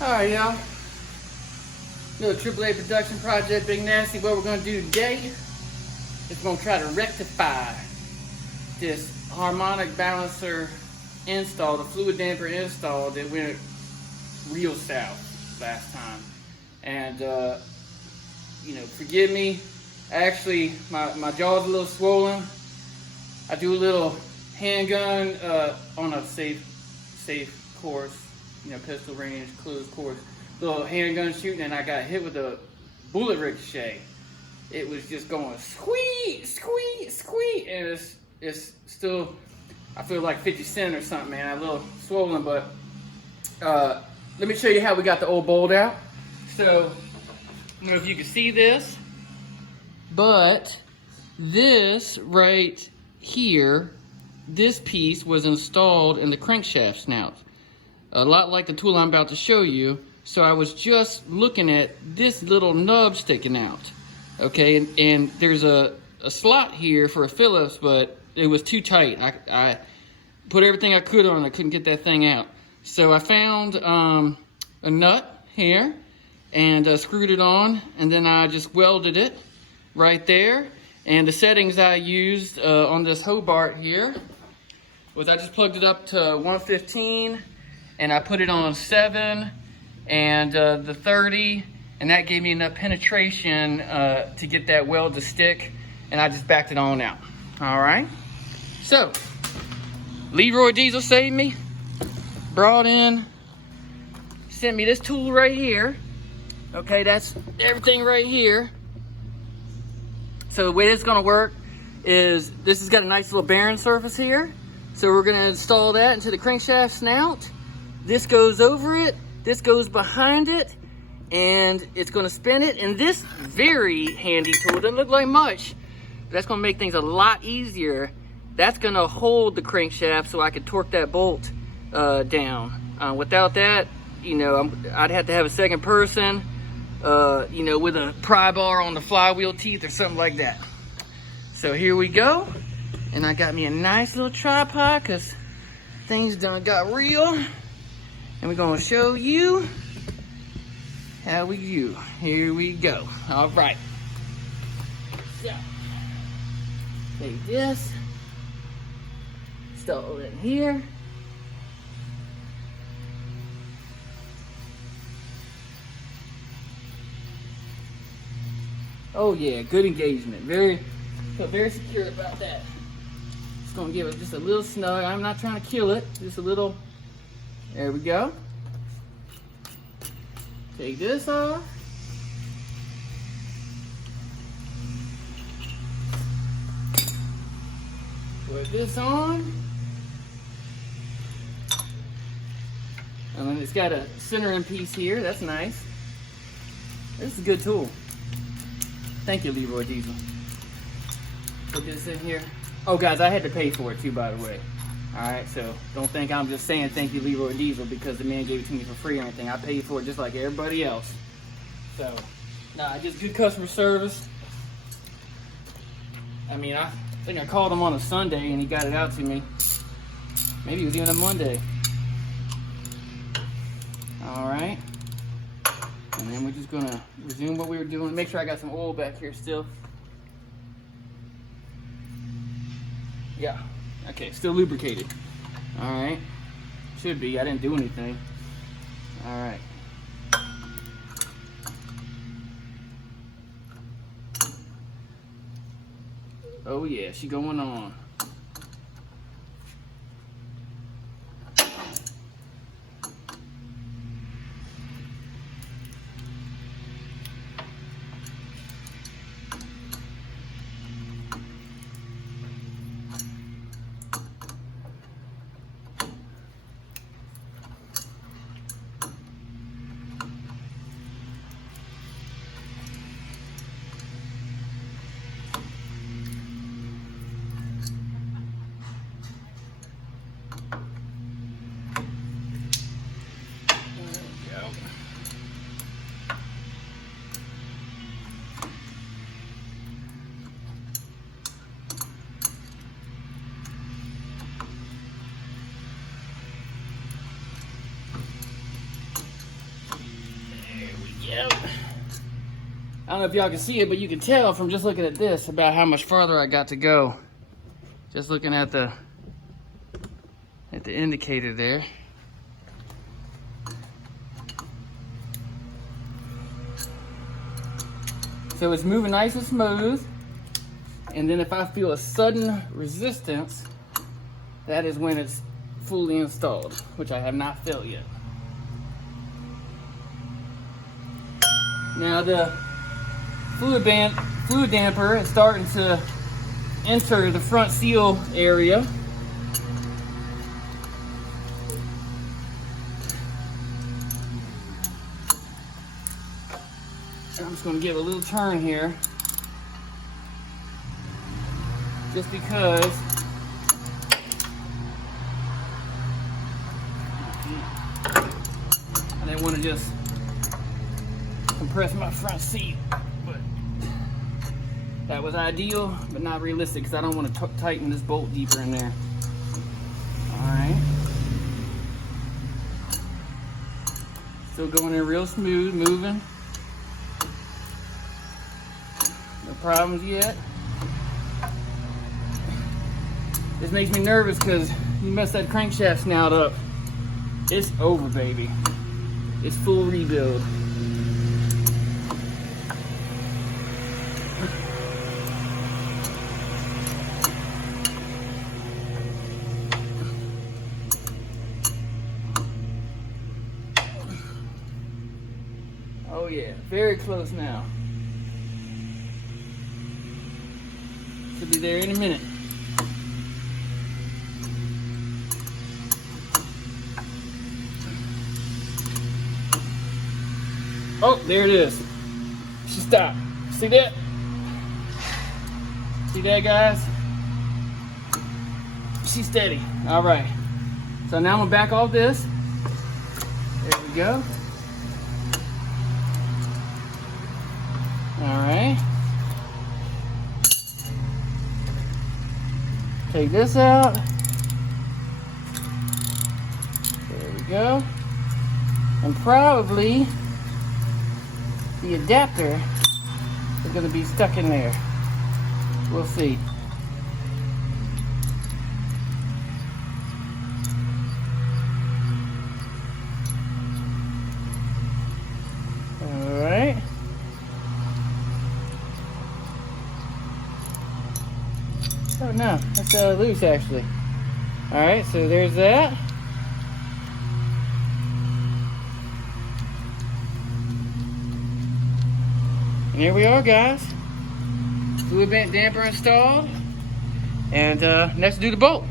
Alright, y'all. Little AAA production project, Big Nasty. What we're gonna do today is we're gonna try to rectify this harmonic balancer install, the Fluidamper install that went real south last time. And you know, forgive me. Actually, my jaw's a little swollen. I do a little handgun on a safe course, you know, pistol range, closed course, little handgun shooting, and I got hit with a bullet ricochet. It was just going squeak, squeak, squeak, and it's still, I feel like 50 Cent or something, man. I'm a little swollen, but let me show you how we got the old bolt out. So, I don't know if you can see this, but this right here, this piece was installed in the crankshaft snout. A lot like the tool I'm about to show you. So I was just looking at this little nub sticking out. Okay, and there's a slot here for a Phillips, but it was too tight. I put everything I could on it. I couldn't get that thing out. So I found a nut here and screwed it on, and then I just welded it right there. And the settings I used on this Hobart here was I just plugged it up to 115, and I put it on 7 and the 30, and that gave me enough penetration to get that weld to stick, and I just backed it on out. All right, so Leroy Diesel saved me, brought in, sent me this tool right here. Okay, that's everything right here. So the way this is gonna work is this has got a nice little bearing surface here. So we're gonna install that into the crankshaft snout. This goes over it, this goes behind it, and it's gonna spin it. And this very handy tool, doesn't look like much, but that's gonna make things a lot easier. That's gonna hold the crankshaft so I can torque that bolt down. Without that, you know, I'd have to have a second person, you know, with a pry bar on the flywheel teeth or something like that. So here we go. And I got me a nice little tripod because things done got real. And we're gonna show you how we do. Here we go. All right. So, take this, install it in here. Oh yeah, good engagement. Feel very secure about that. Just gonna give it just a little snug. I'm not trying to kill it, just a little. There we go. Take this off. Put this on. And then it's got a centering piece here. That's nice. This is a good tool. Thank you, Leroy Diesel. Put this in here. Oh, guys, I had to pay for it too, by the way. All right, so don't think I'm just saying thank you, Leroy Diesel, because the man gave it to me for free or anything. I paid for it just like everybody else. So, nah, just good customer service. I mean, I think I called him on a Sunday and he got it out to me. Maybe it was even a Monday. All right. And then we're just gonna resume what we were doing. Make sure I got some oil back here still. Yeah, okay, still lubricated. All right, should be, I didn't do anything. All right. Oh yeah, she going on. Yep. I don't know if y'all can see it, but you can tell from just looking at this about how much farther I got to go. Just looking at the indicator there. So it's moving nice and smooth. And then if I feel a sudden resistance, that is when it's fully installed, which I have not felt yet. Now the Fluidamper is starting to enter the front seal area. I'm just going to give a little turn here, just because I didn't want to just compress my front seat, but that was ideal, but not realistic because I don't want to tighten this bolt deeper in there. All right. Still going in real smooth, moving. No problems yet. This makes me nervous because you mess that crankshaft snout up, it's over, baby. It's full rebuild. Oh yeah, very close now. Should be there any minute. Oh, there it is. She stopped. See that? See that, guys? She's steady. All right. So now I'm gonna back off this. There we go. All right. Take this out. There we go. And probably the adapter is going to be stuck in there. We'll see. All right. Oh no, that's loose actually. All right, so there's that. And here we are, guys. Fluidamper installed. And let's do the bolt.